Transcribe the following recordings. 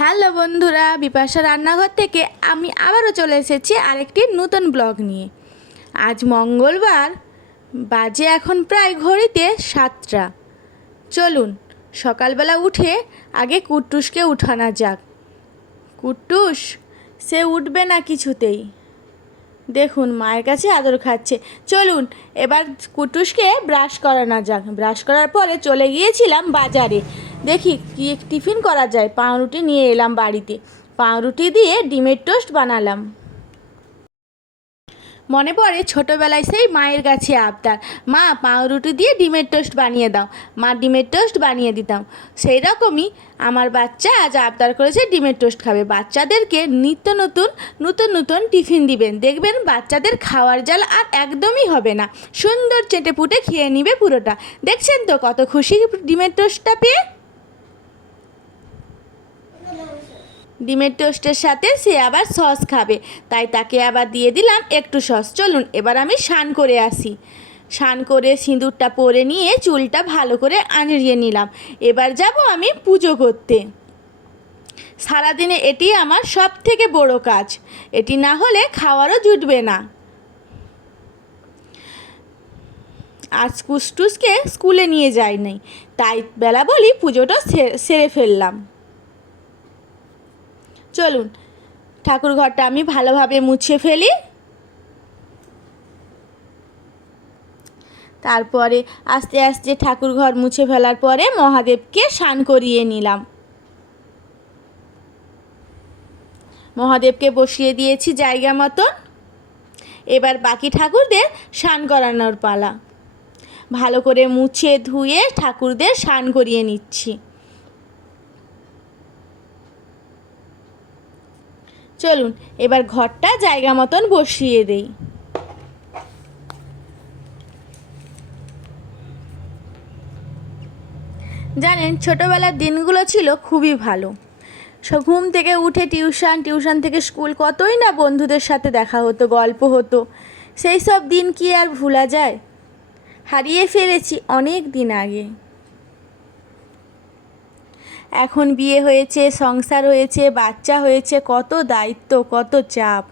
Hello বন্ধুরা, বিপাশা রান্নাঘর থেকে আমি আবারও চলে এসেছি আরেকটি নতুন ব্লগ নিয়ে। আজ মঙ্গলবার, বাজে এখন প্রায় ঘড়িতে সাতটা। চলুন, সকালবেলা উঠে আগে কুট্টুসকে উঠানো যাক। কুট্টুস, সে উঠবে না কিছুতেই। দেখুন, মায়ের কাছে আদর খাচ্ছে। চলুন, এবার কুটুসকে ব্রাশ করানো যাক। ব্রাশ করার পরে চলে গিয়েছিলাম বাজারে। দেখি কি টিফিন করা যায়। পাউরুটি নিয়ে এলাম বাড়িতে। পাউরুটি দিয়ে ডিমের টোস্ট বানালাম। মনে পড়ে ছোটোবেলায় সেই মায়ের কাছে আবদার। মা, পাউরুটি দিয়ে ডিমের টোস্ট বানিয়ে দাও। মা, ডিমের টোস্ট বানিয়ে দিতাম। সেই রকমই আমার বাচ্চা আজ আবদার করেছে ডিমের টোস্ট খাবে। বাচ্চাদেরকে নিত্য নতুন নতুন নতুন টিফিন দিবেন। দেখবেন বাচ্চাদের খাওয়ার জাল আর একদমই হবে না। সুন্দর চেটে পুটে খেয়ে নিবে পুরোটা। দেখছেন তো কত খুশি ডিমের টোস্টটা পেয়ে? ডিমের টোস্টের সাথে সে আবার সস খাবে। তাই তাকে আবার দিয়ে দিলাম একটু সস। চলুন, এবার আমি স্নান করে আসি। স্নান করে সিঁদুরটা পরে নিয়ে চুলটা ভালো করে আঁচড়িয়ে নিলাম। এবার যাব আমি পুজো করতে। সারাদিনে এটি আমার সব থেকে বড় কাজ। এটি না হলে খাওয়ারও জুটবে না। আজ কুসটুসকে স্কুলে নিয়ে যাই নাই। তাই বেলা বলি পুজোটা সেরে ফেললাম। চলুন, ঠাকুর ঘরটা আমি ভালোভাবে মুছে ফেলি। তারপরে আস্তে আস্তে ঠাকুর ঘর মুছে ফেলার পরে মহাদেবকে স্নান করিয়ে নিলাম। মহাদেবকে বসিয়ে দিয়েছি জায়গা মতন। এবার বাকি ঠাকুরদের স্নান করানোর পালা। ভালো করে মুছে ধুয়ে ঠাকুরদের স্নান করিয়ে নিচ্ছি। চলুন, এবার ঘরটা জায়গা মতন বসিয়ে দেই। জানেন, ছোটোবেলার দিনগুলো ছিল খুবই ভালো। ঘুম থেকে উঠে টিউশন টিউশন থেকে স্কুল, কতই না বন্ধুদের সাথে দেখা হতো, গল্প হতো। সেই সব দিন কি আর ভোলা যায়? হারিয়ে ফেলেছি অনেক দিন আগে। এখন বিয়ে হয়েছে, সংসার হয়েছে, বাচ্চা হয়েছে, কত দায়িত্ব, কত চাপ।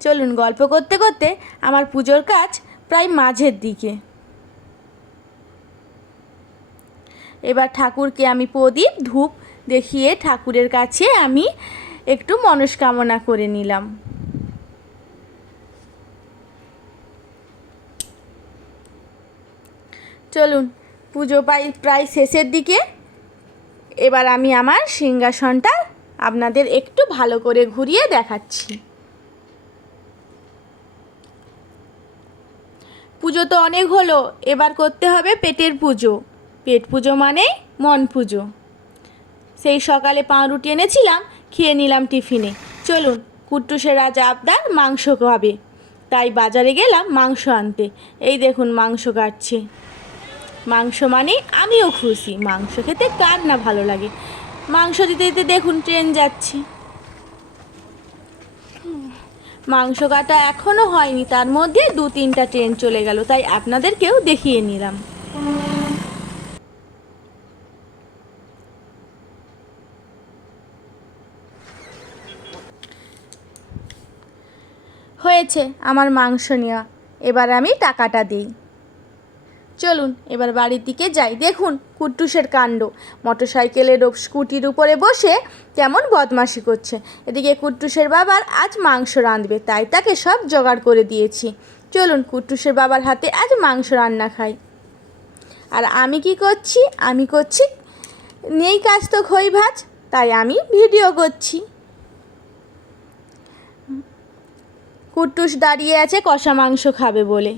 চলুন গল্প করতে করতে আমার পুজোর কাজ প্রায় মাঝের দিকে। এবার ঠাকুরকে আমি প্রদীপ, ধূপ দেখিয়ে ঠাকুরের কাছে আমি একটু মনস্কামনা করে নিলাম। চলুন, পুজো প্রায় প্রায় শেষের দিকে। এবার আমি আমার সিংহাসনটা আপনাদের একটু ভালো করে ঘুরিয়ে দেখাচ্ছি। পুজো তো অনেক হলো, এবার করতে হবে পেটের পুজো। পেট পুজো মানে মন পুজো। সেই সকালে পাউরুটি এনেছিলাম, খেয়ে নিলাম টিফিনে। চলুন, কুট্টুসের রাজা আবদার মাংস খাবে। তাই বাজারে গেলাম মাংস আনতে। এই দেখুন মাংস কাটছে। মাংস মানেই আমিও খুশি। মাংস খেতে কার না ভালো লাগে? মাংস দিতে দিতে দেখুন, ট্রেন যাচ্ছে। মাংস কাটা এখনও হয়নি, তার মধ্যে দু তিনটা ট্রেন চলে গেল, তাই আপনাদেরকেও দেখিয়ে নিলাম। হয়েছে, আমার মাংস নেওয়া। এবার আমি টাকাটা দিই। চলুন, এবার বাড়ির দিকে যাই। দেখুন, কুট্টুসের কাণ্ড। মোটরসাইকেলের স্কুটির উপরে বসে কেমন বদমাশি করছে। এদিকে কুট্টুসের বাবার আজ মাংস রাঁধবে, তাই তাকে সব জোগাড় করে দিয়েছি। চলুন, কুট্টুসের বাবার হাতে আজ মাংস রান্না খাই। আর আমি কি করছি? আমি করছি, নেই কাজ তো খই ভাজ, তাই আমি ভিডিও করছি। কুট্টুস দাঁড়িয়ে আছে কষা মাংস খাবে বলে।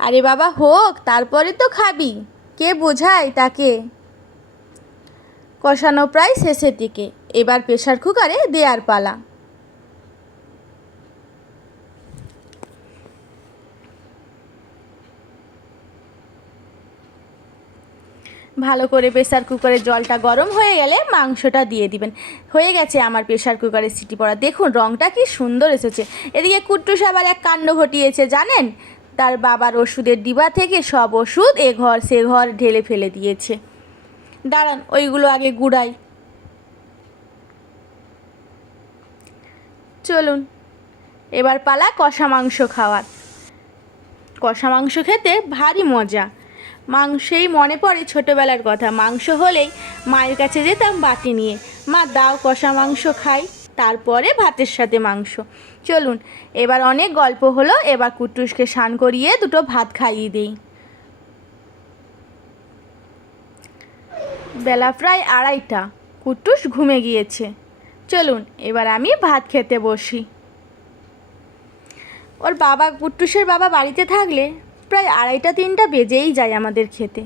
আরে বাবা, হোক, তারপরে তো খাবি। কে বোঝায় তাকে? কষানো প্রায় শেষের দিকে। এবার প্রেশার কুকারে দেয়ার পালা। ভালো করে প্রেসার কুকারের জলটা গরম হয়ে গেলে মাংসটা দিয়ে দিবেন। হয়ে গেছে আমার প্রেসার কুকারের সিটি পড়া। দেখুন রঙটা কি সুন্দর এসেছে। এদিকে কুট্টুস আবার এক কাণ্ড ঘটিয়েছে, জানেন? তার বাবার ওষুধের ডিবা থেকে সব ওষুধ এ ঘর, সে ঘর ঢেলে ফেলে দিয়েছে। দাঁড়ান, ওইগুলো আগে গুড়াই। চলুন, এবার পালা কষা মাংস খাওয়ার। কষা মাংস খেতে ভারী মজা। মাংসেই মনে পড়ে ছোটোবেলার কথা। মাংস হলেই মায়ের কাছে যেতাম বাটি নিয়ে। মা, দাও কষা মাংস খাই। তারপরে ভাতের সাথে মাংস। চলুন, এবার অনেক গল্প হলো, এবার কুট্টুসকে স্নান করিয়ে দুটো ভাত খাইয়ে দিই। বেলা প্রায় আড়াইটা, কুট্টুস ঘুমে গিয়েছে। চলুন, এবার আমি ভাত খেতে বসি। ওর বাবা, কুট্টুসের বাবা বাড়িতে থাকলে প্রায় আড়াইটা, তিনটা বেজেই যায় আমাদের খেতে।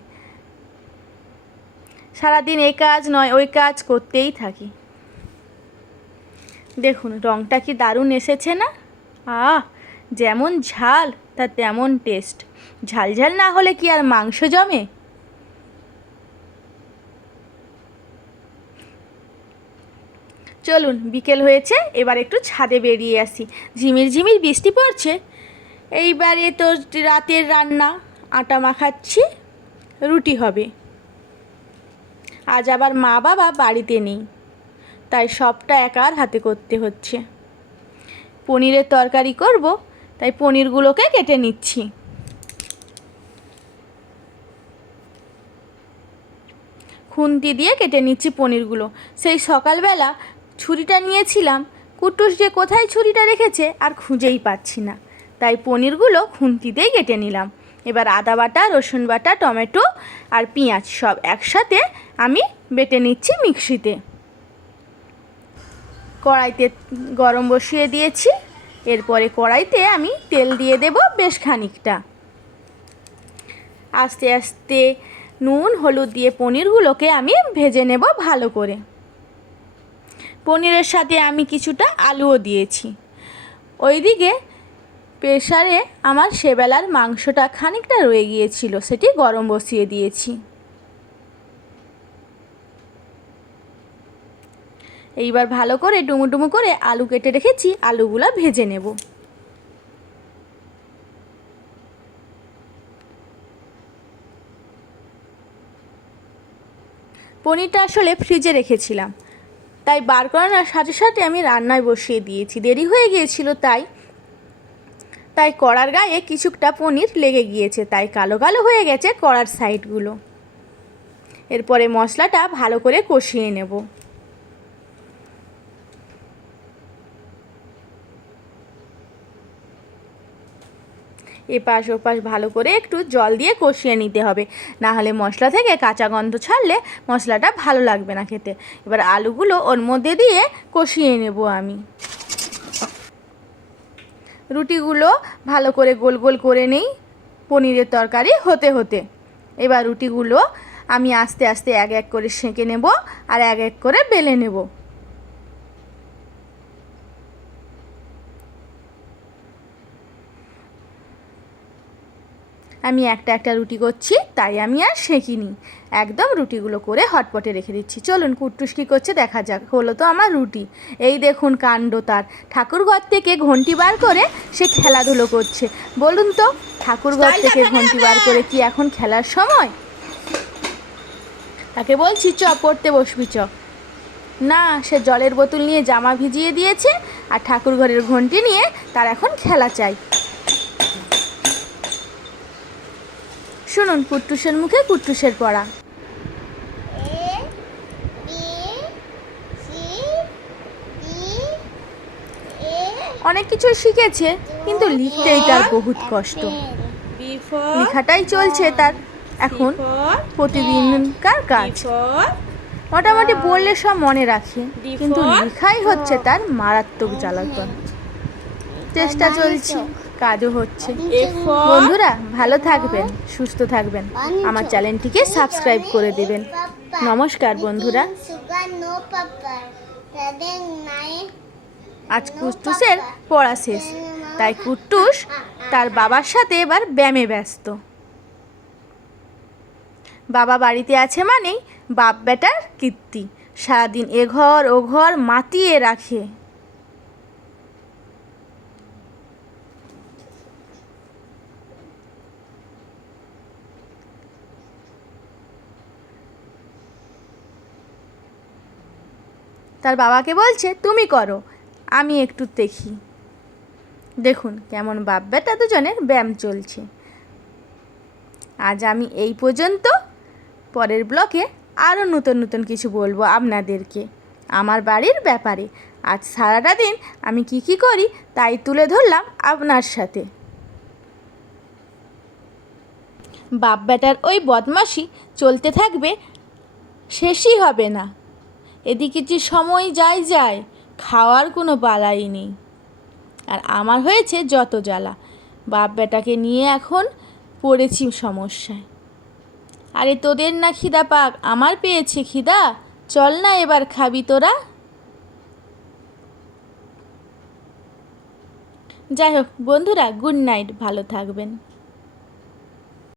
সারাদিন এই কাজ নয়, ওই কাজ করতেই থাকি। দেখুন রঙটা কি দারুণ এসেছে না? আহ, যেমন ঝাল, তা তেমন টেস্ট ঝাল ঝাল না হলে কি আর মাংস জমে? চলুন, বিকেল হয়েছে, এবার একটু ছাদে বেরিয়ে আসি। ঝিমির ঝিমির বৃষ্টি পড়ছে। এইবারে তো রাতের রান্না, আটা মাখাচ্ছি, রুটি হবে। আজ আবার মা বাবা বাড়িতে নেই। তাই সবটা একার হাতে করতে হচ্ছে। পনিরের তরকারি করব, তাই পনিরগুলোকে কেটে নিচ্ছি। খুন্তি দিয়ে কেটে নিচ্ছি পনিরগুলো। সেই সকালবেলা ছুরিটা নিয়েছিলাম, কুটুস যে কোথায় ছুরিটা রেখেছে আর খুঁজেই পাচ্ছি না। তাই পনিরগুলো খুন্তিতেই কেটে নিলাম। এবার আদা বাটা, রসুন বাটা, টমেটো আর পেঁয়াজ সব একসাথে আমি বেটে নিচ্ছি মিক্সিতে। কড়াইতে গরম বসিয়ে দিয়েছি। এরপরে কড়াইতে আমি তেল দিয়ে দেব বেশ খানিকটা। আস্তে আস্তে নুন, হলুদ দিয়ে পনিরগুলোকে আমি ভেজে নেব ভালো করে। পনিরের সাথে আমি কিছুটা আলুও দিয়েছি। ওইদিকে প্রেশারে আমার সেবেলার মাংসটা খানিকটা রয়ে গিয়েছিল, সেটি গরম বসিয়ে দিয়েছি। এইবার ভালো করে ডুমু করে আলু কেটে রেখেছি, আলুগুলো ভেজে নেব। পনিরটা আসলে ফ্রিজে রেখেছিলাম। তাই বার করানোর সাথে সাথে আমি রান্নায় বসিয়ে দিয়েছি। দেরি হয়ে গিয়েছিল তাই তাই কড়ার গায়ে কিছুটা পনির লেগে গিয়েছে। তাই কালো কালো হয়ে গেছে কড়ার সাইডগুলো এরপরে মশলাটা ভালো করে কষিয়ে নেব। এপাশ ওপাশ ভালো করে একটু জল দিয়ে কষিয়ে নিতে হবে। না হলে মশলা থেকে কাঁচা গন্ধ ছাড়লে মশলাটা ভালো লাগবে না খেতে। এবার আলুগুলো ওর মধ্যে দিয়ে কষিয়ে নেব আমি। রুটিগুলো ভালো করে গোল গোল করে নেই, পনিরের তরকারি হতে হতে। এবার রুটিগুলো আমি আস্তে আস্তে এক এক করে সেঁকে নেব আর এক এক করে বেলে নেব। আমি একটা একটা রুটি করছি তাই আমি আর সেঁকিনি। একদম রুটিগুলো করে হটপটে রেখে দিচ্ছি। চলুন কুট্টুস কী করছে দেখা যাক হলো তো আমার রুটি। এই দেখুন কাণ্ড তার। ঠাকুরঘর থেকে ঘন্টি বার করে সে খেলাধুলো করছে। বলুন তো ঠাকুরঘর থেকে ঘন্টি বার করে কি এখন খেলার সময়? তাকে বলছি চ পড়তে বসবি চ। না সে জলের বোতল নিয়ে জামা ভিজিয়ে দিয়েছে আর ঠাকুর ঘরের ঘন্টি নিয়ে তার এখন খেলা চাই। শুনুন কুট্টুসের মুখে কুট্টুসের পড়া। অনেক কিছু শিখেছে, কিন্তু লিখতেই তার বহুত কষ্ট। লেখাটাই চলছে তার। এখন প্রতিদিনকার কাজ। মোটামুটি বললে সব মনে রাখে, কিন্তু লেখাই হচ্ছে তার মারাত্মক জ্বালাতন। চেষ্টা চলছে। কাজও হচ্ছে। বন্ধুরা ভালো থাকবেন সুস্থ থাকবেন। আমার চ্যানেলটিকে সাবস্ক্রাইব করে দেবেন। নমস্কার বন্ধুরা. আজ কুট্টুসের পড়া শেষ। তাই কুট্টুস তার বাবার সাথে এবার ব্যায়ামে ব্যস্ত। বাবা বাড়িতে আছে মানেই বাপ বেটার কীর্তি। সারাদিন এ ঘর ও ঘর মাতিয়ে রাখে। তার বাবাকে বলছে, তুমি করো, আমি একটু দেখি। দেখুন কেমন বাপ বেটা দুজনের ব্যায়াম চলছে। আজ আমি এই পর্যন্ত, পরের ব্লকে আরও নতুন নতুন কিছু বলব আপনাদেরকে, আমার বাড়ির ব্যাপারে। আজ সারাটা দিন আমি কি কি করি তাই তুলে ধরলাম আপনার সাথে। বাপ বেটার ওই বদমাশি চলতে থাকবে, শেষই হবে না। এদিকে যে সময় যায় যায়, খাওয়ার কোনো বালাই নেই। আর আমার হয়েছে যত জ্বালা। বাপ বেটাকে নিয়ে এখন পড়েছি সমস্যায়। আরে তোদের না খিদা পাক, আমার পেয়েছে খিদা। চল না এবার খাবি তোরা। যাই হোক, বন্ধুরা, গুড নাইট, ভালো থাকবেন।